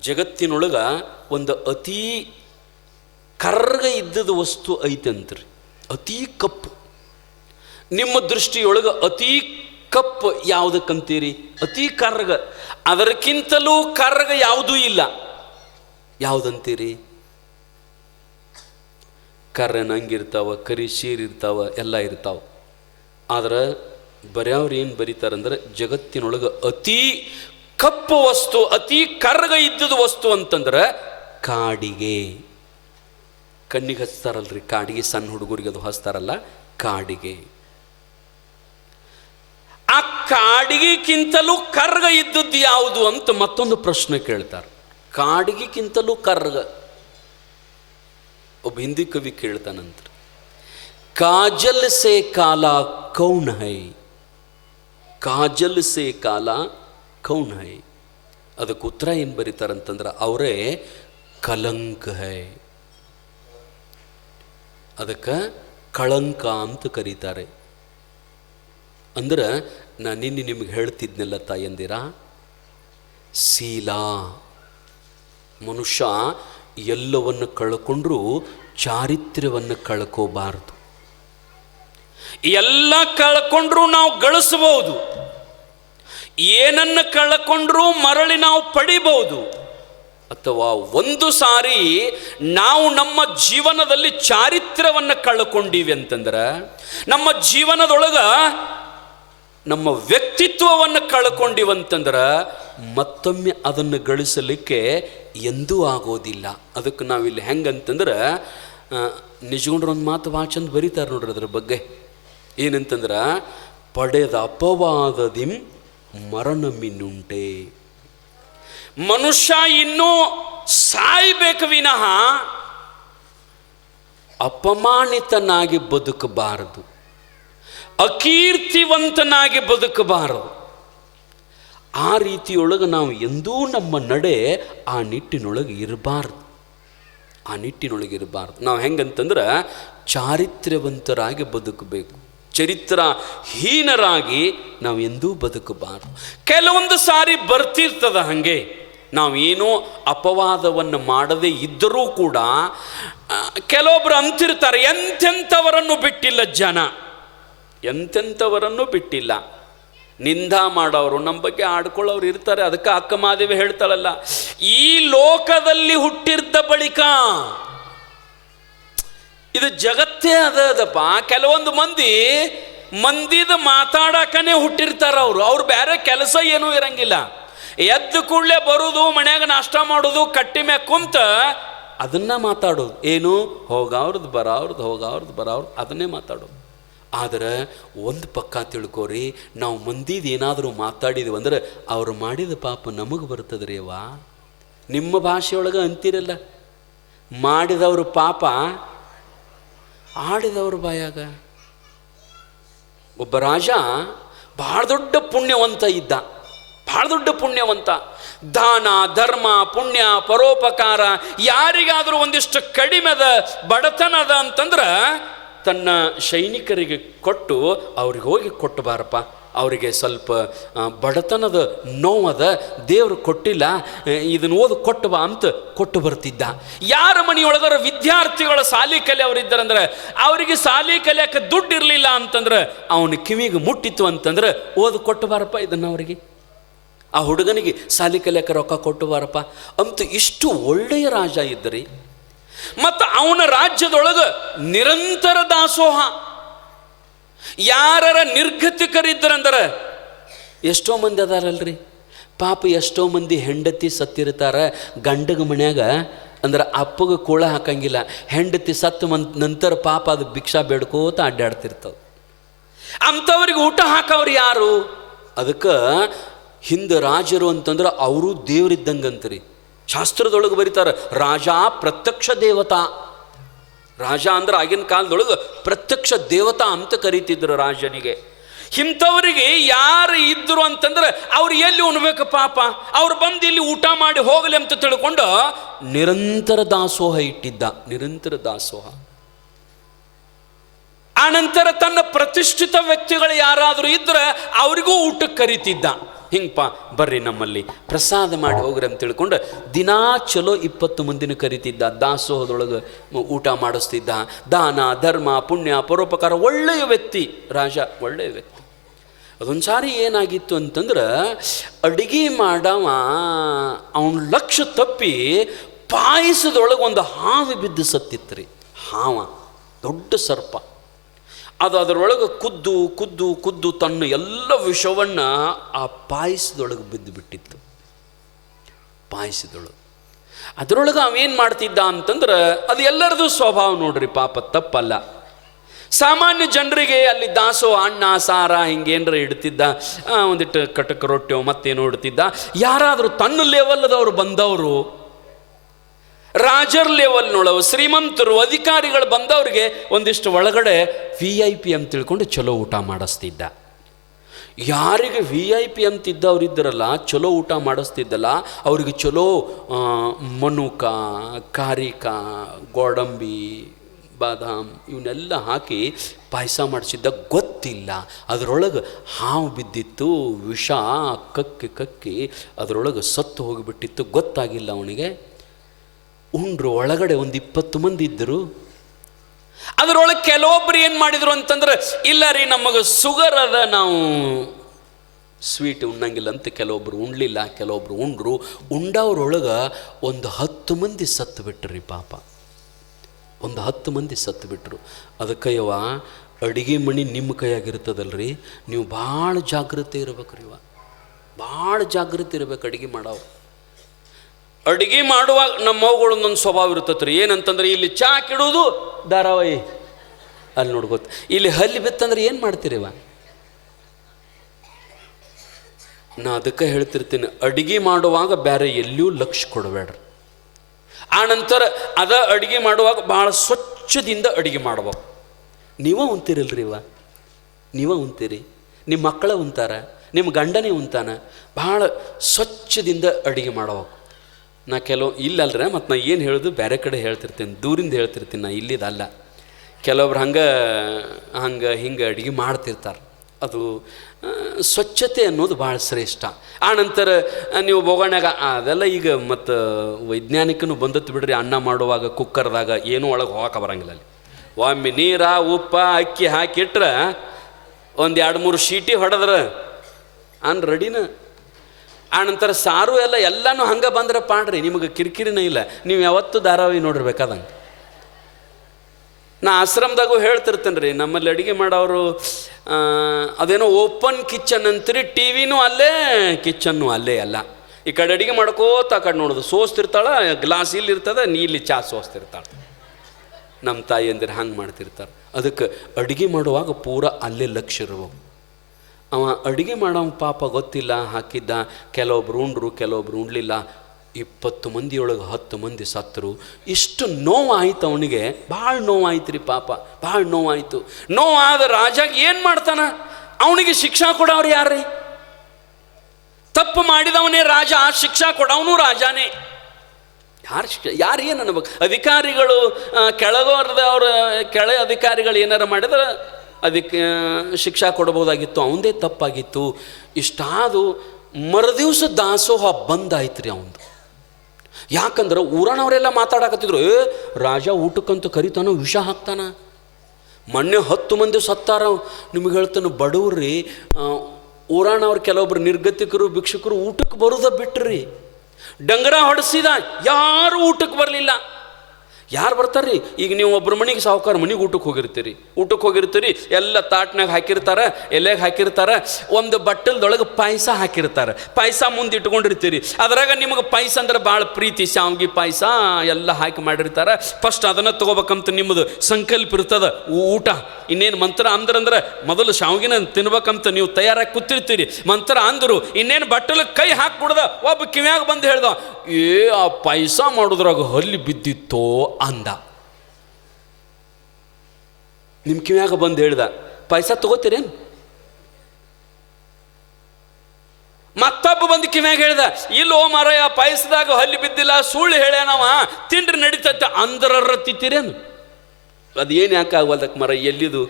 ಜಗತ್ತಿನೊಳಗೆ ಒಂದು ಅತೀ ಕರ್ಗ ಇದ್ದದ ವಸ್ತು ಐತಂತ್ರಿ, ಅತೀ ಕಪ್ಪು. ನಿಮ್ಮ ದೃಷ್ಟಿಯೊಳಗೆ ಅತೀ ಕಪ್ಪು ಯಾವುದಕ್ಕಂತೀರಿ? ಅತೀ ಕರ್ಗ. ಅದಕ್ಕಿಂತಲೂ ಕರ್ಗ ಯಾವುದೂ ಇಲ್ಲ, ಯಾವುದಂತೀರಿ? ಕರ್ರ ನಂಗಿರ್ತಾವ, ಕರಿ ಶೀರಿರ್ತಾವ, ಎಲ್ಲ ಇರ್ತಾವ. ಆದ್ರೆ ಬರೆಯವ್ರು ಏನು ಬರೀತಾರಂದ್ರೆ, ಜಗತ್ತಿನೊಳಗೆ ಅತೀ ಕಪ್ಪು ವಸ್ತು, ಅತೀ ಕರ್ಗ ಇದ್ದದ ವಸ್ತು ಅಂತಂದ್ರೆ ಕಾಡಿಗೆ. ಕಣ್ಣಿಗೆ ಹಚ್ತಾರಲ್ರಿ ಕಾಡಿಗೆ, ಸಣ್ಣ ಹುಡುಗರಿಗೆ ಅದು ಹಚ್ತಾರಲ್ಲ ಕಾಡಿಗೆ. ಆ ಕಾಡಿಗೆಕ್ಕಿಂತಲೂ ಕರ್ಗ ಇದ್ದದ್ದು ಯಾವುದು ಅಂತ ಮತ್ತೊಂದು ಪ್ರಶ್ನೆ ಕೇಳ್ತಾರೆ. ಕಾಡಿಗೆಕ್ಕಿಂತಲೂ ಕರ್ಗ. ಒಬ್ಬ ಹಿಂದಿ ಕವಿ ಕೇಳ್ತಾನಂತ, ಕಾಜಲ್ ಸೇ ಕಾಲಾ ಕೌನ್ ಹೈ, ಕಾಜಲ್ ಸೇ ಕಾಲಾ ಕೌನ್ ಹೈ. ಅದಕ್ಕೆ ಉತ್ತರ ಏನು ಬರೀತಾರಂತಂದ್ರೆ, ಅವರೇ ಕಲಂಕ ಹೈ. ಅದಕ್ಕೆ ಕಳಂಕ ಅಂತ ಕರೀತಾರೆ. ಅಂದ್ರೆ ನಾನು ನಿನ್ನೆ ನಿಮಗೆ ಹೇಳ್ತಿದ್ನೆಲ್ಲ ತಾಯಂದಿರ, ಶೀಲಾ. ಮನುಷ್ಯ ಎಲ್ಲವನ್ನು ಕಳ್ಕೊಂಡ್ರೂ ಚಾರಿತ್ರ್ಯವನ್ನು ಕಳ್ಕೋಬಾರ್ದು. ಎಲ್ಲ ಕಳ್ಕೊಂಡ್ರೂ ನಾವು ಗಳಿಸಬಹುದು, ಏನನ್ನು ಕಳ್ಕೊಂಡ್ರೂ ಮರಳಿ ನಾವು ಪಡಿಬಹುದು. ಅಥವಾ ಒಂದು ಸಾರಿ ನಾವು ನಮ್ಮ ಜೀವನದಲ್ಲಿ ಚಾರಿತ್ರ್ಯವನ್ನು ಕಳ್ಕೊಂಡೀವಿ ಅಂತಂದ್ರೆ, ನಮ್ಮ ಜೀವನದೊಳಗ ನಮ್ಮ ವ್ಯಕ್ತಿತ್ವವನ್ನು ಕಳ್ಕೊಂಡಿವಂತಂದ್ರೆ ಮತ್ತೊಮ್ಮೆ ಅದನ್ನು ಗಳಿಸಲಿಕ್ಕೆ ಎಂದೂ ಆಗೋದಿಲ್ಲ. ಅದಕ್ಕೆ ನಾವಿಲ್ಲಿ ಹೆಂಗಂತಂದ್ರೆ, ನಿಜಗೊಂಡ್ರು ಒಂದು ಮಾತು ಭಾಳ ಚಂದ ಬರೀತಾರೆ ನೋಡ್ರಿ ಅದ್ರ ಬಗ್ಗೆ. ಏನಂತಂದ್ರೆ, ಪಡೆದ ಅಪವಾದದಿಂ ಮರಣಮಿನ್ನುಂಟೆ. ಮನುಷ್ಯ ಇನ್ನೂ ಸಾಯ್ಬೇಕು ವಿನಃ ಅಪಮಾನಿತನಾಗಿ ಬದುಕಬಾರದು, ಅಕೀರ್ತಿವಂತನಾಗಿ ಬದುಕಬಾರದು. ಆ ರೀತಿಯೊಳಗೆ ನಾವು ಎಂದೂ ನಮ್ಮ ನಡೆ ಆ ನಿಟ್ಟಿನೊಳಗೆ ಇರಬಾರ್ದು, ಆ ನಿಟ್ಟಿನೊಳಗೆ ಇರಬಾರ್ದು. ನಾವು ಹೆಂಗಂತಂದ್ರೆ ಚಾರಿತ್ರ್ಯವಂತರಾಗಿ ಬದುಕಬೇಕು, ಚರಿತ್ರಹೀನರಾಗಿ ನಾವು ಎಂದೂ ಬದುಕಬಾರದು. ಕೆಲವೊಂದು ಸಾರಿ ಬರ್ತಿರ್ತದ ಹಾಗೆ, ನಾವೇನೋ ಅಪವಾದವನ್ನು ಮಾಡದೇ ಇದ್ದರೂ ಕೂಡ ಕೆಲವೊಬ್ರು ಅಂತಿರ್ತಾರೆ, ಎಂತೆಂಥವರನ್ನು ಬಿಟ್ಟಿಲ್ಲ ಜನ, ಎಂತೆಂಥವರನ್ನು ಬಿಟ್ಟಿಲ್ಲ. ನಿಂದ ಮಾಡೋರು, ನಮ್ಮ ಬಗ್ಗೆ ಆಡ್ಕೊಳ್ಳೋರು ಇರ್ತಾರೆ. ಅದಕ್ಕೆ ಅಕ್ಕ ಮಾದೇವಿ ಹೇಳ್ತಾಳಲ್ಲ, ಈ ಲೋಕದಲ್ಲಿ ಹುಟ್ಟಿದ್ದ ಬಳಿಕ ಇದು ಜಗತ್ತೇ ಅದಪ್ಪ. ಕೆಲವೊಂದು ಮಂದಿದ ಮಾತಾಡಕನೇ ಹುಟ್ಟಿರ್ತಾರ. ಅವ್ರು ಬೇರೆ ಕೆಲಸ ಏನೂ ಇರಂಗಿಲ್ಲ. ಎದ್ದು ಕೂಡಲೇ ಬರೋದು, ಮನ್ಯಾಗ ನಾಷ್ಟ ಮಾಡೋದು, ಕಟ್ಟಿ ಮ್ಯಾಗ ಕುಂತ ಅದನ್ನ ಮಾತಾಡೋದು. ಏನು ಹೋಗವ್ರದ್ದು ಬರೋವ್ರದ್ದು, ಹೋಗವ್ರದ್ದು ಬರೋವ್ರದ್ದು, ಅದನ್ನೇ ಮಾತಾಡೋದು. ಆದರೆ ಒಂದು ಪಕ್ಕ ತಿಳ್ಕೋರಿ, ನಾವು ಮಂದಿದು ಏನಾದರೂ ಮಾತಾಡಿದ್ವಿ ಅಂದ್ರೆ ಅವ್ರು ಮಾಡಿದ ಪಾಪ ನಮಗೆ ಬರ್ತದ್ರಿ. ಅವ್ವ, ನಿಮ್ಮ ಭಾಷೆಯೊಳಗೆ ಅಂತೀರಲ್ಲ, ಮಾಡಿದವ್ರ ಪಾಪ ಆಡಿದವ್ರ ಬಾಯಾಗ. ಒಬ್ಬ ರಾಜ ಭಾಳ ದೊಡ್ಡ ಪುಣ್ಯವಂತ ಇದ್ದ, ಭಾಳ ದೊಡ್ಡ ಪುಣ್ಯವಂತ. ದಾನ ಧರ್ಮ ಪುಣ್ಯ ಪರೋಪಕಾರ, ಯಾರಿಗಾದರೂ ಒಂದಿಷ್ಟು ಕಡಿಮೆದ ಬಡತನದ ಅಂತಂದ್ರೆ ತನ್ನ ಸೈನಿಕರಿಗೆ ಕೊಟ್ಟು, ಅವ್ರಿಗೆ ಹೋಗಿ ಕೊಟ್ಟು ಬಾರಪ್ಪ, ಅವರಿಗೆ ಸ್ವಲ್ಪ ಬಡತನದ ನೋವದ, ದೇವರು ಕೊಟ್ಟಿಲ್ಲ, ಇದನ್ನು ಓದು ಕೊಟ್ಟು ಬಾ ಅಂತ ಕೊಟ್ಟು ಬರ್ತಿದ್ದ. ಯಾರ ಮನೆಯೊಳಗಾರ ವಿದ್ಯಾರ್ಥಿಗಳ ಸಾಲಿ ಕಲಿಯವರಿದ್ದಾರಂದ್ರೆ ಅವರಿಗೆ ಸಾಲಿ ಕಲಿಯಕ್ಕೆ ದುಡ್ಡು ಇರಲಿಲ್ಲ ಅಂತಂದ್ರೆ ಅವನ ಕಿವಿಗೆ ಮುಟ್ಟಿತ್ತು ಅಂತಂದ್ರೆ ಓದು ಕೊಟ್ಟು ಬಾರಪ್ಪ ಇದನ್ನು ಅವರಿಗೆ, ಆ ಹುಡುಗನಿಗೆ ಸಾಲಿ ಕಲಿಯಕ್ಕೆ ರೊಕ್ಕ ಕೊಟ್ಟು ಬಾರಪ್ಪ ಅಂತ. ಇಷ್ಟು ಒಳ್ಳೆಯ ರಾಜ ಇದ್ದರಿ. ಮತ್ತು ಅವನ ರಾಜ್ಯದೊಳಗೆ ನಿರಂತರ ದಾಸೋಹ. ಯಾರ ನಿರ್ಗತಿಕರಿದ್ದರಂದ್ರೆ ಎಷ್ಟೋ ಮಂದಿ ಅದಾರಲ್ರಿ ಪಾಪ, ಎಷ್ಟೋ ಮಂದಿ ಹೆಂಡತಿ ಸತ್ತಿರ್ತಾರೆ, ಗಂಡಗ ಮನ್ಯಾಗ ಅಂದ್ರೆ ಅಪ್ಪಗೆ ಕೂಳ ಹಾಕಂಗಿಲ್ಲ, ಹೆಂಡತಿ ಸತ್ತು ನಂತರ ಪಾಪ ಅದು ಭಿಕ್ಷಾ ಬೇಡ್ಕೋತ ಅಡ್ಡಾಡ್ತಿರ್ತವೆ. ಅಂಥವ್ರಿಗೆ ಊಟ ಹಾಕವ್ರು ಯಾರು? ಅದಕ್ಕೆ ಹಿಂದೆ ರಾಜರು ಅಂತಂದ್ರೆ ಅವರು ದೇವರಿದ್ದಂಗಂತ್ರಿ. ಶಾಸ್ತ್ರದೊಳಗೆ ಬರೀತಾರೆ, ರಾಜ ಪ್ರತ್ಯಕ್ಷ ದೇವತಾ. ರಾಜ ಅಂದ್ರೆ ಆಗಿನ ಕಾಲದೊಳಗೆ ಪ್ರತ್ಯಕ್ಷ ದೇವತಾ ಅಂತ ಕರೀತಿದ್ರು ರಾಜನಿಗೆ. ಇಂಥವರಿಗೆ ಯಾರು ಇದ್ರು ಅಂತಂದ್ರೆ ಅವ್ರು ಎಲ್ಲಿ ಉಣ್ಬೇಕು ಪಾಪ, ಅವ್ರು ಬಂದು ಇಲ್ಲಿ ಊಟ ಮಾಡಿ ಹೋಗಲಿ ಅಂತ ತಿಳ್ಕೊಂಡು ನಿರಂತರ ದಾಸೋಹ ಇಟ್ಟಿದ್ದ, ನಿರಂತರ ದಾಸೋಹ. ಆನಂತರ ತನ್ನ ಪ್ರತಿಷ್ಠಿತ ವ್ಯಕ್ತಿಗಳು ಯಾರಾದರೂ ಇದ್ರೆ ಅವರಿಗೂ ಊಟಕ್ಕೆ ಕರೀತಿದ್ದ. ಹಿಂಗಪ್ಪ ಬರ್ರಿ ನಮ್ಮಲ್ಲಿ ಪ್ರಸಾದ ಮಾಡಿ ಹೋಗ್ರಿ ಅಂತ ತಿಳ್ಕೊಂಡು ದಿನಾ ಚಲೋ 20 ಮಂದಿನ ಕರಿತಿದ್ದ. ದಾಸೋಹದೊಳಗೆ ಊಟ ಮಾಡಿಸ್ತಿದ್ದ. ದಾನ ಧರ್ಮ ಪುಣ್ಯ ಪರೋಪಕಾರ, ಒಳ್ಳೆಯ ವ್ಯಕ್ತಿ ರಾಜ, ಒಳ್ಳೆಯ ವ್ಯಕ್ತಿ. ಅದೊಂದು ಸಾರಿ ಏನಾಗಿತ್ತು ಅಂತಂದ್ರೆ, ಅಡುಗೆ ಮಾಡವ ಅವನ ಲಕ್ಷ್ಯ ತಪ್ಪಿ ಪಾಯಸದೊಳಗೆ ಒಂದು ಹಾವು ಬಿದ್ದು ಸತ್ತಿತ್ತು ರೀ. ಹಾವ ದೊಡ್ಡ ಸರ್ಪ. ಅದು ಅದರೊಳಗೆ ಕುದ್ದು ಕುದ್ದು ಕುದ್ದು ತನ್ನ ಎಲ್ಲ ವಿಷವನ್ನು ಆ ಪಾಯಸದೊಳಗೆ ಬಿದ್ದು ಬಿಟ್ಟಿತ್ತು. ಪಾಯಸದೊಳಗೆ ಅದರೊಳಗೆ ಅವೇನು ಮಾಡ್ತಿದ್ದ ಅಂತಂದ್ರೆ, ಅದು ಎಲ್ಲರದು ಸ್ವಭಾವ ನೋಡ್ರಿ, ಪಾಪ ತಪ್ಪಲ್ಲ. ಸಾಮಾನ್ಯ ಜನರಿಗೆ ಅಲ್ಲಿ ದಾಸೋ ಅನ್ನ ಸಾರ ಹಿಂಗೇನರ ಇಡ್ತಿದ್ದ, ಒಂದಿಟ್ಟು ಕಟಕ ರೊಟ್ಟಿಯೋ ಮತ್ತೇನೋ ಇಡ್ತಿದ್ದ. ಯಾರಾದರೂ ತನ್ನ ಲೆವೆಲ್ದವ್ರು ಬಂದವರು, ರಾಜರ್ ಲೆವೆಲ್ನೊಳವು ಶ್ರೀಮಂತರು ಅಧಿಕಾರಿಗಳು ಬಂದವ್ರಿಗೆ ಒಂದಿಷ್ಟು ಒಳಗಡೆ VIP ಅಂತ ತಿಳ್ಕೊಂಡು ಚಲೋ ಊಟ ಮಾಡಿಸ್ತಿದ್ದ. ಯಾರಿಗೆ VIP ಅಂತಿದ್ದವ್ರು ಇದ್ದರಲ್ಲ, ಚಲೋ ಊಟ ಮಾಡಿಸ್ತಿದ್ದಲ್ಲ, ಅವ್ರಿಗೆ ಚಲೋ ಮನುಕ, ಕಾರಿಕ, ಗೋಡಂಬಿ, ಬಾದಾಮ್ ಇವನ್ನೆಲ್ಲ ಹಾಕಿ ಪಾಯಸ ಮಾಡಿಸಿದ್ದ. ಗೊತ್ತಿಲ್ಲ ಅದರೊಳಗೆ ಹಾವು ಬಿದ್ದಿತ್ತು, ವಿಷ ಕಕ್ಕಿ ಕಕ್ಕಿ ಅದರೊಳಗೆ ಸತ್ತು ಹೋಗಿಬಿಟ್ಟಿತ್ತು. ಗೊತ್ತಾಗಿಲ್ಲ ಅವನಿಗೆ. ಉಂಡ್ರು. ಒಳಗಡೆ ಒಂದು 20 ಮಂದಿ ಇದ್ದರು. ಅದರೊಳಗೆ ಕೆಲವೊಬ್ರು ಏನು ಮಾಡಿದರು ಅಂತಂದ್ರೆ, ಇಲ್ಲ ರೀ ನಮಗೆ ಶುಗರ್ ಅದ, ನಾವು ಸ್ವೀಟ್ ಉಣ್ಣಂಗಿಲ್ಲ ಅಂತ ಕೆಲವೊಬ್ರು ಉಣ್ಲಿಲ್ಲ, ಕೆಲವೊಬ್ರು ಉಂಡ್ರು. ಉಂಡವ್ರೊಳಗೆ ಒಂದು 10 ಮಂದಿ ಸತ್ತು ಬಿಟ್ರಿ ಪಾಪ. ಒಂದು 10 ಮಂದಿ ಸತ್ತು ಬಿಟ್ರು. ಅದಕ್ಕಯ್ಯವ ಅಡುಗೆ ಮಣಿ ನಿಮ್ಮ ಕೈಯಾಗಿರ್ತದಲ್ರಿ, ನೀವು ಭಾಳ ಜಾಗೃತಿ ಇರ್ಬೇಕ್ರಿ. ಭಾಳ ಜಾಗೃತಿ ಇರ್ಬೇಕು ಅಡುಗೆ ಮಾಡೋ. ಅಡುಗೆ ಮಾಡುವಾಗ ನಮ್ಮ ಮಗುಗಳೊಂದೊಂದು ಸ್ವಭಾವ ಇರ್ತದೆ ರೀ. ಏನಂತಂದ್ರೆ, ಇಲ್ಲಿ ಚಾ ಕೆಡೋದು ಧಾರಾವಾಹಿ ಅಲ್ಲಿ ನೋಡ್ಕೋತ, ಇಲ್ಲಿ ಹಲ್ಲಿ ಬಿತ್ತಂದ್ರೆ ಏನು ಮಾಡ್ತೀರಿವ? ನಾ ಅದಕ್ಕೆ ಹೇಳ್ತಿರ್ತೀನಿ, ಅಡುಗೆ ಮಾಡುವಾಗ ಬೇರೆ ಎಲ್ಲಿಯೂ ಲಕ್ಷ್ಯ ಕೊಡಬೇಡ್ರಿ. ಆನಂತರ ಅಡುಗೆ ಮಾಡುವಾಗ ಭಾಳ ಸ್ವಚ್ಛದಿಂದ ಅಡುಗೆ ಮಾಡ್ಬೇಕು. ನೀವೇ ಉಣ್ತೀರಲ್ರಿ ನೀವೇ ಉಣ್ತೀರಿ, ನಿಮ್ಮ ಮಕ್ಕಳ ಉಣ್ತಾರ, ನಿಮ್ಮ ಗಂಡನೇ ಉಣ್ತಾನ. ಭಾಳ ಸ್ವಚ್ಛದಿಂದ ಅಡುಗೆ ಮಾಡ್ಬೇಕು. ನಾ ಇಲ್ಲಲ್ರ, ಮತ್ತು ನಾ ಏನು ಹೇಳೋದು ಬೇರೆ ಕಡೆ ಹೇಳ್ತಿರ್ತೀನಿ, ದೂರಿಂದ ಹೇಳ್ತಿರ್ತೀನಿ, ನಾ ಇಲ್ಲಿದಲ್ಲ. ಕೆಲವೊಬ್ರು ಹಂಗೆ ಹಿಂಗೆ ಅಡುಗೆ ಮಾಡ್ತಿರ್ತಾರೆ. ಅದು ಸ್ವಚ್ಛತೆ ಅನ್ನೋದು ಭಾಳ ಶ್ರೇಷ್ಠ. ಆನಂತರ ನೀವು ಬೋಗಣ್ಯಾಗ ಅದೆಲ್ಲ ಈಗ ಮತ್ತು ವೈಜ್ಞಾನಿಕನೂ ಬಂದತ್ತು ಬಿಡ್ರಿ. ಅನ್ನ ಮಾಡುವಾಗ ಕುಕ್ಕರ್ದಾಗ ಏನೂ ಒಳಗೆ ಹೋಗಕ್ಕೆ ಬರಂಗಿಲ್ಲ. ಅಲ್ಲಿ ಒಮ್ಮೆ ನೀರ ಉಪ್ಪ ಅಕ್ಕಿ ಹಾಕಿಟ್ರೆ ಒಂದು 2-3 ಶೀಟಿ ಹೊಡೆದ್ರೆ ರೆಡಿನ. ಆನಂತರ ಸಾರು ಎಲ್ಲನೂ ಹಂಗೆ ಬಂದ್ರೆ ಪಾಡ್ರಿ, ನಿಮಗೆ ಕಿರಿಕಿರಿನೇ ಇಲ್ಲ. ನೀವು ಯಾವತ್ತೂ ಧಾರಾವಾಹಿ ನೋಡಿರ್ಬೇಕಾದಂಗೆ. ನಾ ಆಶ್ರಮದಾಗೂ ಹೇಳ್ತಿರ್ತೇನೆ ರೀ, ನಮ್ಮಲ್ಲಿ ಅಡುಗೆ ಮಾಡೋರು ಅದೇನೋ ಓಪನ್ ಕಿಚನ್ ಅಂತೀರಿ, ಟಿವಿನೂ ಅಲ್ಲೇ ಕಿಚನ್ನು ಅಲ್ಲೇ ಅಲ್ಲ. ಈ ಕಡೆ ಅಡುಗೆ ಮಾಡ್ಕೋತ ಆ ಕಡೆ ನೋಡೋದು. ಸೋಸ್ತಿರ್ತಾಳೆ, ಗ್ಲಾಸ್ ಇಲ್ಲಿ ಇರ್ತದೆ, ನೀಲಿ ಚಾ ಸೋಸ್ತಿರ್ತಾಳೆ. ನಮ್ಮ ತಾಯಿ ಅಂದ್ರೆ ಹಂಗೆ ಮಾಡ್ತಿರ್ತಾರೆ. ಅದಕ್ಕೆ ಅಡುಗೆ ಮಾಡುವಾಗ ಪೂರ ಅಲ್ಲೇ ಲಕ್ಷ್ಯ ಇರ್ಬೇಕು. ಅವ ಅಡುಗೆ ಮಾಡೋ ಪಾಪ ಗೊತ್ತಿಲ್ಲ ಹಾಕಿದ್ದ. ಕೆಲವೊಬ್ರು ಉಂಡ್ರು, ಕೆಲವೊಬ್ರು ಉಣ್ಲಿಲ್ಲ. 20 ಮಂದಿಯೊಳಗೆ 10 ಮಂದಿ ಸತ್ತರು. ಇಷ್ಟು ನೋವಾಯ್ತು ಅವನಿಗೆ, ಭಾಳ ನೋವಾಯ್ತು ರೀ ಪಾಪ, ಭಾಳ ನೋವಾಯಿತು. ನೋವಾದ ರಾಜಾಗ ಏನು ಮಾಡ್ತಾನ? ಅವನಿಗೆ ಶಿಕ್ಷಾ ಕೊಡೋರು ಯಾರ್ರೀ? ತಪ್ಪು ಮಾಡಿದವನೇ ರಾಜ, ಶಿಕ್ಷಾ ಕೊಡವನು ರಾಜಾನೇ. ಯಾರು ಏನು ಅನ್ಬೇಕು? ಅಧಿಕಾರಿಗಳು ಕೆಳಗೋರ್ದವ್ರ ಕೆಳ ಅಧಿಕಾರಿಗಳು ಏನಾರ ಮಾಡಿದ್ರೆ ಅದಕ್ಕೆ ಶಿಕ್ಷಾ ಕೊಡ್ಬೋದಾಗಿತ್ತು, ಅವನದೇ ತಪ್ಪಾಗಿತ್ತು. ಇಷ್ಟಾದು ಮರುದಿವ್ಸ ದಾಸೋಹ ಬಂದಾಯ್ತು ರೀ ಅವನದು. ಯಾಕಂದ್ರೆ ಊರನವರೆಲ್ಲ ಮಾತಾಡಕತ್ತಿದ್ರು, ರಾಜ ಊಟಕ್ಕಂತೂ ಕರಿತಾನೋ, ವಿಷ ಹಾಕ್ತಾನ. ಮೊನ್ನೆ 10 ಮಂದಿ ಸತ್ತಾರ. ನಿಮಗೆ ಹೇಳ್ತಾನೆ, ಬಡವ್ರಿ ಊರಾನವ್ರು ಕೆಲವೊಬ್ರು ನಿರ್ಗತಿಕರು ಭಿಕ್ಷುಕರು ಊಟಕ್ಕೆ ಬರೋದ ಬಿಟ್ರಿ. ಡಂಗರ ಹೊಡೆಸಿದ, ಯಾರು ಊಟಕ್ಕೆ ಬರಲಿಲ್ಲ. ಯಾರು ಬರ್ತಾರ್ರಿ? ಈಗ ನೀವು ಒಬ್ಬರ ಮನೆಗೆ ಸಾಹುಕಾರ ಮನೆಗೆ ಊಟಕ್ಕೆ ಹೋಗಿರ್ತೀರಿ, ಎಲ್ಲ ತಾಟ್ನಾಗ ಹಾಕಿರ್ತಾರೆ, ಎಲೆಗೆ ಹಾಕಿರ್ತಾರೆ, ಒಂದು ಬಟ್ಟಲ್ದೊಳಗೆ ಪಾಯಸ ಹಾಕಿರ್ತಾರೆ. ಪಾಯಸ ಮುಂದೆ ಇಟ್ಕೊಂಡಿರ್ತೀರಿ. ಅದ್ರಾಗ ನಿಮಗೆ ಪಾಯಸ ಅಂದ್ರೆ ಭಾಳ ಪ್ರೀತಿ, ಶಾವ್ಗಿ ಪಾಯಸ ಎಲ್ಲ ಹಾಕಿ ಮಾಡಿರ್ತಾರೆ. ಫಸ್ಟ್ ಅದನ್ನು ತೊಗೋಬೇಕಂತ ನಿಮ್ಮದು ಸಂಕಲ್ಪ ಇರ್ತದೆ. ಊಟ ಇನ್ನೇನು ಮಂತ್ರ ಅಂದ್ರಂದ್ರೆ ಮೊದಲು ಶಾವ್ಗಿನ ತಿನ್ಬೇಕಂತ ನೀವು ತಯಾರಾಗಿ ಕೂತಿರ್ತೀರಿ. ಮಂತ್ರ ಅಂದರು ಇನ್ನೇನು ಬಟ್ಟಲಿಗೆ ಕೈ ಹಾಕ್ಬಿಡ್ದ. ಒಬ್ಬ ಕಿವ್ಯಾಗ ಬಂದು ಹೇಳ್ದ, ಆ ಪಾಯಸ ಮಾಡೋದ್ರಾಗ ಹಲ್ಲಿ ಬಿದ್ದಿತ್ತೋ ಅಂದ. ನಿಮ್ಮ ಕಿವ್ಯಾಗ ಬಂದು ಹೇಳ್ದ, ಪಾಯಸ ತಗೋತೀರೇನು? ಮತ್ತೊಬ್ಬ ಬಂದು ಕಿವ್ಯಾಗ ಹೇಳ್ದ, ಇಲ್ಲೋ ಮಾರಾಯ ಪಾಯಸದಾಗ ಹಲ್ಲಿ ಬಿದ್ದಿಲ್ಲ, ಸುಳ್ಳು ಹೇಳ್ಯಾನವ, ತಿಂಡ್ರಿ ನಡೀತೈತೆ ಅಂದ್ರರ ತಿತ್ತೀರೇನು? ಅದೇನು ಯಾಕೆ ಆಗವಲ್ದಕ್ಕೆ ಮರ, ಎಲ್ಲಿದು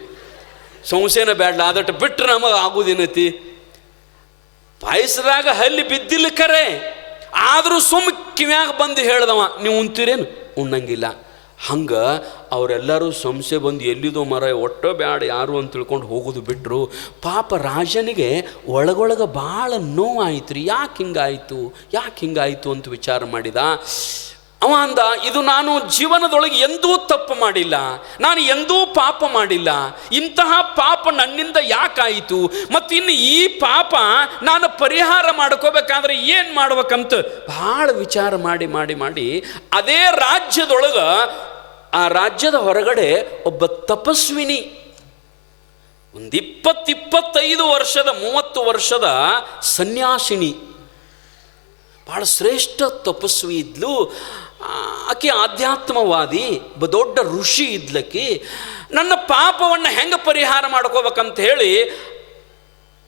ಸಂಶಯನ ಬೇಡ, ಅದಟ್ಟು ಬಿಟ್ಟರೆ ನಮಗೆ ಆಗೋದೇನೈತಿ. ಪಾಯಸದಾಗ ಹಲ್ಲಿ ಬಿದ್ದಿಲ್ಲ ಕರೆ, ಆದರೂ ಸುಮ್ಮ ಕಿವ್ಯಾಗ ಬಂದು ಹೇಳ್ದವ ನೀವು ಉಣ್ತೀರೇನು, ಉಣ್ಣಂಗಿಲ್ಲ. ಹಂಗೆ ಅವರೆಲ್ಲರೂ ಸಂಶಯ ಬಂದು ಎಲ್ಲಿದೋ ಮರ ಒಟ್ಟೋ ಬ್ಯಾಡ ಯಾರು ಅಂತ ತಿಳ್ಕೊಂಡು ಹೋಗೋದು ಬಿಟ್ಟರು. ಪಾಪ ರಾಜನಿಗೆ ಒಳಗೊಳಗೆ ಭಾಳ ನೋವಾಯಿತು ರೀ. ಯಾಕೆ ಹಿಂಗಾಯಿತು ಅಂತ ವಿಚಾರ ಮಾಡಿದ. ಅವ ಅಂದ, ಇದು ನಾನು ಜೀವನದೊಳಗೆ ಎಂದೂ ತಪ್ಪು ಮಾಡಿಲ್ಲ, ನಾನು ಎಂದೂ ಪಾಪ ಮಾಡಿಲ್ಲ, ಇಂತಹ ಪಾಪ ನನ್ನಿಂದ ಯಾಕಾಯಿತು, ಮತ್ತು ಇನ್ನು ಈ ಪಾಪ ನಾನು ಪರಿಹಾರ ಮಾಡ್ಕೋಬೇಕಾದ್ರೆ ಏನು ಮಾಡ್ಬೇಕಂತ ಭಾಳ ವಿಚಾರ ಮಾಡಿ ಅದೇ ರಾಜ್ಯದೊಳಗೆ, ಆ ರಾಜ್ಯದ ಹೊರಗಡೆ ಒಬ್ಬ ತಪಸ್ವಿನಿ, ಒಂದು 20-25 ವರ್ಷದ 30 ವರ್ಷದ ಸನ್ಯಾಸಿನಿ, ಭಾಳ ಶ್ರೇಷ್ಠ ತಪಸ್ವಿ ಇದ್ಲು ಆಕೆ. ಆಧ್ಯಾತ್ಮವಾದಿ, ದೊಡ್ಡ ಋಷಿ ಇದ್ಲಕ್ಕಿ. ನನ್ನ ಪಾಪವನ್ನು ಹೆಂಗೆ ಪರಿಹಾರ ಮಾಡ್ಕೋಬೇಕಂತ ಹೇಳಿ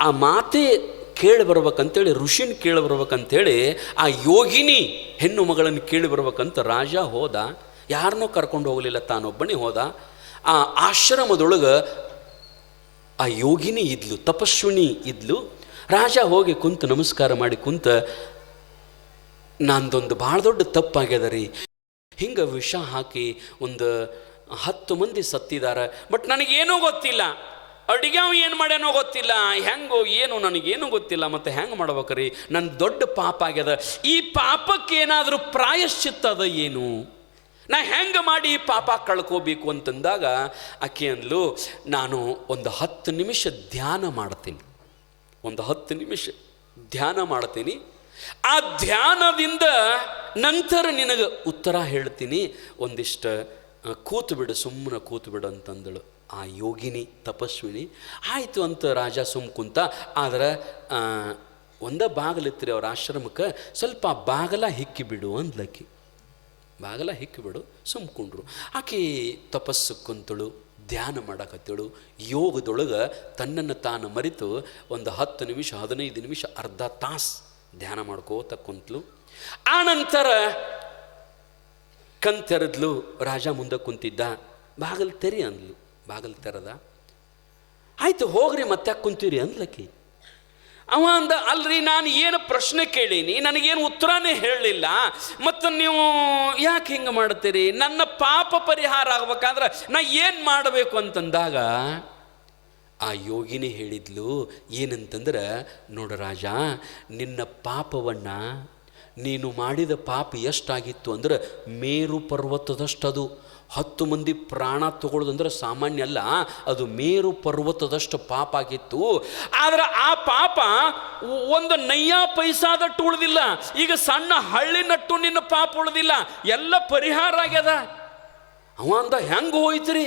ಆ ಮಾತೆ ಕೇಳಿ ಬರ್ಬೇಕಂತೇಳಿ, ಋಷಿನ ಕೇಳಿ ಬರ್ಬೇಕಂತೇಳಿ, ಆ ಯೋಗಿನಿ ಹೆಣ್ಣು ಮಗಳನ್ನು ಕೇಳಿ ಬರ್ಬೇಕಂತ ರಾಜ ಹೋದ. ಯಾರನ್ನೂ ಕರ್ಕೊಂಡು ಹೋಗಲಿಲ್ಲ, ತಾನೊಬ್ಬನೇ ಹೋದ. ಆ ಆಶ್ರಮದೊಳಗೆ ಆ ಯೋಗಿನಿ ಇದ್ಲು, ತಪಸ್ವಿನಿ ಇದ್ಲು. ರಾಜ ಹೋಗಿ ಕುಂತು ನಮಸ್ಕಾರ ಮಾಡಿ ಕುಂತ, ನಂದೊಂದು ಭಾಳ ದೊಡ್ಡ ತಪ್ಪಾಗ್ಯದ ರೀ, ಹಿಂಗೆ ವಿಷ ಹಾಕಿ ಒಂದು 10 ಮಂದಿ ಸತ್ತಿದ್ದಾರೆ, ಬಟ್ ನನಗೇನೂ ಗೊತ್ತಿಲ್ಲ, ಅಡುಗೆ ಅವ ಏನು ಮಾಡ್ಯಾನೋ ಗೊತ್ತಿಲ್ಲ, ಹೆಂಗೋ ಏನು ನನಗೇನು ಗೊತ್ತಿಲ್ಲ, ಮತ್ತು ಹೆಂಗೆ ಮಾಡ್ಬೇಕ್ರಿ, ನನ್ನ ದೊಡ್ಡ ಪಾಪ ಆಗ್ಯದ, ಈ ಪಾಪಕ್ಕೆ ಏನಾದರೂ ಪ್ರಾಯಶ್ಚಿತ್ತದ ಏನು, ನಾ ಹೆಂಗೆ ಮಾಡಿ ಈ ಪಾಪ ಕಳ್ಕೋಬೇಕು ಅಂತಂದಾಗ ಆಕೆ ಅಂದ್ಲು, ನಾನು ಒಂದು 10 ನಿಮಿಷ ಧ್ಯಾನ ಮಾಡ್ತೀನಿ, ಒಂದು 10 ನಿಮಿಷ ಧ್ಯಾನ ಮಾಡ್ತೀನಿ, ಆ ಧ್ಯಾನದಿಂದ ನಂತರ ನಿನಗೆ ಉತ್ತರ ಹೇಳ್ತೀನಿ, ಒಂದಿಷ್ಟು ಕೂತು ಬಿಡು, ಸುಮ್ಮನೆ ಕೂತು ಬಿಡು ಅಂತಂದಳು ಆ ಯೋಗಿನಿ ತಪಸ್ವಿನಿ. ಆಯಿತು ಅಂತ ರಾಜ ಸುಮ್ಮ ಕುಂತ. ಆದ್ರೆ ಬಾಗಿಲಿತ್ರಿ ಅವ್ರ ಆಶ್ರಮಕ್ಕೆ, ಸ್ವಲ್ಪ ಬಾಗಲ ಹಿಕ್ಕಿಬಿಡು ಅಂದ್ಲಕ್ಕಿ. ಬಾಗಲ ಹಿಕ್ಕಿಬಿಡು, ಸುಮ್ಕೊಂಡ್ರು. ಆಕೆ ತಪಸ್ಸು ಕುಂತಳು, ಧ್ಯಾನ ಮಾಡಕತ್ತಳು. ಯೋಗದೊಳಗೆ ತನ್ನನ್ನು ತಾನು ಮರೆತು ಒಂದು 10 ನಿಮಿಷ 15 ನಿಮಿಷ ಅರ್ಧ ತಾಸು ಧ್ಯಾನ ಮಾಡ್ಕೋತ ಕುಂತಲು. ಆ ನಂತರ ಕಣ್ತೆರೆದ್ಲು. ರಾಜ ಮುಂದೆ ಕುಂತಿದ್ದ. ಬಾಗಿಲು ತೆರಿ ಅಂದ್ಲು. ಬಾಗಿಲು ತೆರೆದ. ಆಯ್ತು ಹೋಗ್ರಿ, ಮತ್ತೆ ಕುಂತೀರಿ ಅಂದ್ಲಕ್ಕಿ. ಅವ ಅಂದ, ಅಲ್ರಿ ನಾನು ಏನು ಪ್ರಶ್ನೆ ಕೇಳೀನಿ, ನನಗೇನು ಉತ್ತರನೇ ಹೇಳಲಿಲ್ಲ, ಮತ್ತು ನೀವು ಯಾಕೆ ಹಿಂಗೆ ಮಾಡ್ತೀರಿ, ನನ್ನ ಪಾಪ ಪರಿಹಾರ ಆಗ್ಬೇಕಾದ್ರೆ ನಾ ಏನು ಮಾಡಬೇಕು ಅಂತಂದಾಗ ಆ ಯೋಗಿನಿ ಹೇಳಿದ್ಲು ಏನಂತಂದ್ರೆ, ನೋಡು ರಾಜ, ನಿನ್ನ ಪಾಪವನ್ನು, ನೀನು ಮಾಡಿದ ಪಾಪ ಎಷ್ಟಾಗಿತ್ತು ಅಂದ್ರೆ ಮೇರು ಪರ್ವತದಷ್ಟದು. 10 ಮಂದಿ ಪ್ರಾಣ ತಗೊಳ್ಳೋದಂದ್ರೆ ಸಾಮಾನ್ಯ ಅಲ್ಲ, ಅದು ಮೇರು ಪರ್ವತದಷ್ಟು ಪಾಪ ಆಗಿತ್ತು. ಆದ್ರೆ ಆ ಪಾಪ ಒಂದು ನಯ್ಯ ಪೈಸಾದಟ್ಟು ಉಳಿದಿಲ್ಲ. ಈಗ ಸಣ್ಣ ಹಳ್ಳಿನಟ್ಟು ನಿನ್ನ ಪಾಪ ಉಳಿದಿಲ್ಲ, ಎಲ್ಲ ಪರಿಹಾರ ಆಗ್ಯದ. ಅವ ಅಂದ, ಹೆಂಗೆ ಹೋಯ್ತ್ರಿ,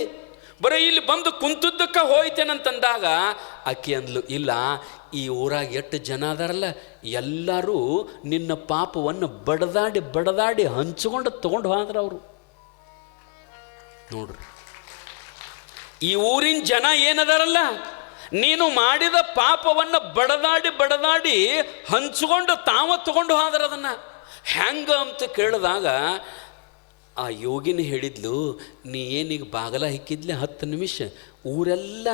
ಬರೀ ಇಲ್ಲಿ ಬಂದು ಕುಂತದ್ದಕ್ಕೆ ಹೋಯ್ತೇನಂತಂದಾಗ ಆಕೆ ಅಂದ್ಲು, ಇಲ್ಲ, ಈ ಊರಾಗ ಎಷ್ಟು ಜನ ಅದಾರಲ್ಲ ಎಲ್ಲರೂ ನಿನ್ನ ಪಾಪವನ್ನು ಬಡದಾಡಿ ಹಂಚ್ಕೊಂಡು ತೊಗೊಂಡು ಹೋದ್ರ ಅವರು. ನೋಡ್ರಿ, ಈ ಊರಿನ ಜನ ಏನದಾರಲ್ಲ, ನೀನು ಮಾಡಿದ ಪಾಪವನ್ನು ಬಡದಾಡಿ ಹಂಚ್ಕೊಂಡು ತಗೊಂಡು ಹೋದ್ರ ಅದನ್ನು ಹೆಂಗ ಅಂತ ಕೇಳಿದಾಗ ಆ ಯೋಗಿನಿ ಹೇಳಿದ್ಲು, ನೀ ಏನೀಗ ಬಾಗಲ ಹಿಕ್ಕಿದ್ಲೆ 10 ನಿಮಿಷ ಊರೆಲ್ಲ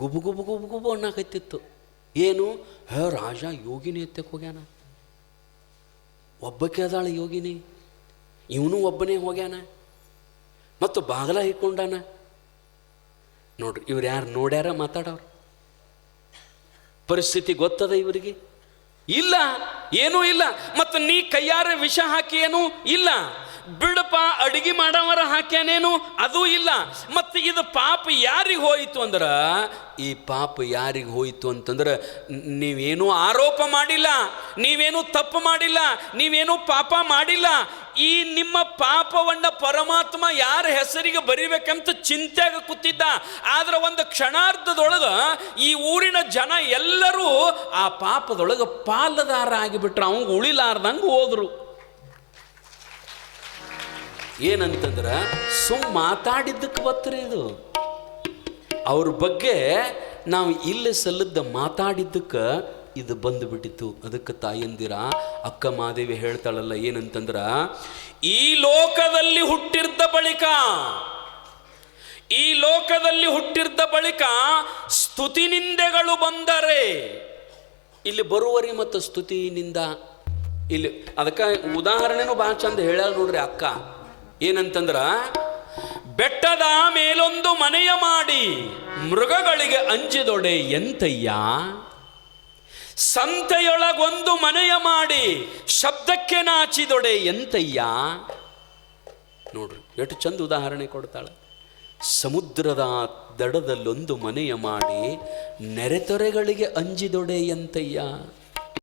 ಗುಬು ಅನ್ನಕತ್ತಿತ್ತು. ಏನು, ರಾಜ ಯೋಗಿನಿ ಎತ್ತಕ್ಕೆ ಹೋಗ್ಯಾನ, ಒಬ್ಬಕ್ಕೆ ಅದಾಳ ಯೋಗಿನಿ, ಇವನು ಒಬ್ಬನೇ ಹೋಗ್ಯಾನ, ಮತ್ತು ಬಾಗಲ ಹಿಕ್ಕೊಂಡಾನ. ನೋಡ್ರಿ, ಇವ್ರು ಯಾರು ನೋಡ್ಯಾರ ಮಾತಾಡೋರು? ಪರಿಸ್ಥಿತಿ ಗೊತ್ತದ ಇವರಿಗೆ? ಇಲ್ಲ, ಏನೂ ಇಲ್ಲ. ಮತ್ತು ನೀ ಕೈಯಾರ ವಿಷ ಹಾಕಿ ಏನೂ ಇಲ್ಲ, ಬಿಡಪ್ಪ ಅಡಿಗೆ ಮಾಡವರ ಹಾಕ್ಯಾನೇನು ಅದೂ ಇಲ್ಲ. ಮತ್ತು ಇದು ಪಾಪ ಯಾರಿಗೆ ಹೋಯಿತು ಅಂದ್ರೆ, ಈ ಪಾಪ ಯಾರಿಗೆ ಹೋಯಿತು ಅಂತಂದ್ರೆ, ನೀವೇನೂ ಆರೋಪ ಮಾಡಿಲ್ಲ, ನೀವೇನೂ ತಪ್ಪು ಮಾಡಿಲ್ಲ, ನೀವೇನೂ ಪಾಪ ಮಾಡಿಲ್ಲ. ಈ ನಿಮ್ಮ ಪಾಪವನ್ನು ಪರಮಾತ್ಮ ಯಾರ ಹೆಸರಿಗೆ ಬರಿಬೇಕಂತ ಚಿಂತೆಯಾಗ ಕೂತಿದ್ದ. ಆದ್ರೆ ಒಂದು ಕ್ಷಣಾರ್ಧದೊಳಗೆ ಈ ಊರಿನ ಜನ ಎಲ್ಲರೂ ಆ ಪಾಪದೊಳಗೆ ಪಾಲುದಾರ ಆಗಿಬಿಟ್ರು, ಅವಂಗ ಉಳಿಲಾರ್ದಂಗೆ ಹೋದ್ರು. ಏನಂತಂದ್ರೆ, ಮಾತಾಡಿದ್ದಕ್ಕೆ ಬತ್ರಿ ಇದು. ಅವ್ರ ಬಗ್ಗೆ ನಾವು ಇಲ್ಲಿ ಸಲ್ಲದ ಮಾತಾಡಿದ್ದಕ್ಕೆ ಇದು ಬಂದು ಬಿಟ್ಟಿತ್ತು. ಅದಕ್ಕೆ ತಾಯಂದಿರ ಅಕ್ಕ ಮಾದೇವಿ ಹೇಳ್ತಾಳಲ್ಲ ಏನಂತಂದ್ರ, ಈ ಲೋಕದಲ್ಲಿ ಹುಟ್ಟಿರ್ದ ಬಳಿಕ ಸ್ತುತಿ ನಿಂದೆಗಳು ಬಂದರೆ, ಇಲ್ಲಿ ಬರುವರಿ ಮತ್ತು ಸ್ತುತಿನಿಂದ ಇಲ್ಲಿ ಅದಕ್ಕೆ ಉದಾಹರಣೆನೂ ಭಾಳ ಚಂದ ಹೇಳ್ಯಾಳ ನೋಡ್ರಿ ಅಕ್ಕ. ಏನಂತಂದ್ರ, ಬೆಟ್ಟದ ಮೇಲೊಂದು ಮನೆಯ ಮಾಡಿ ಮೃಗಗಳಿಗೆ ಅಂಜಿದೊಡೆ ಎಂತಯ್ಯ, ಸಂತೆಯೊಳಗೊಂದು ಮನೆಯ ಮಾಡಿ ಶಬ್ದಕ್ಕೆ ನಾಚಿದೊಡೆ ಎಂತಯ್ಯ. ನೋಡ್ರಿ ಎಷ್ಟು ಚಂದ ಉದಾಹರಣೆ ಕೊಡ್ತಾಳೆ. ಸಮುದ್ರದ ದಡದಲ್ಲೊಂದು ಮನೆಯ ಮಾಡಿ ನೆರೆತೊರೆಗಳಿಗೆ ಅಂಜಿದೊಡೆ ಎಂತಯ್ಯ.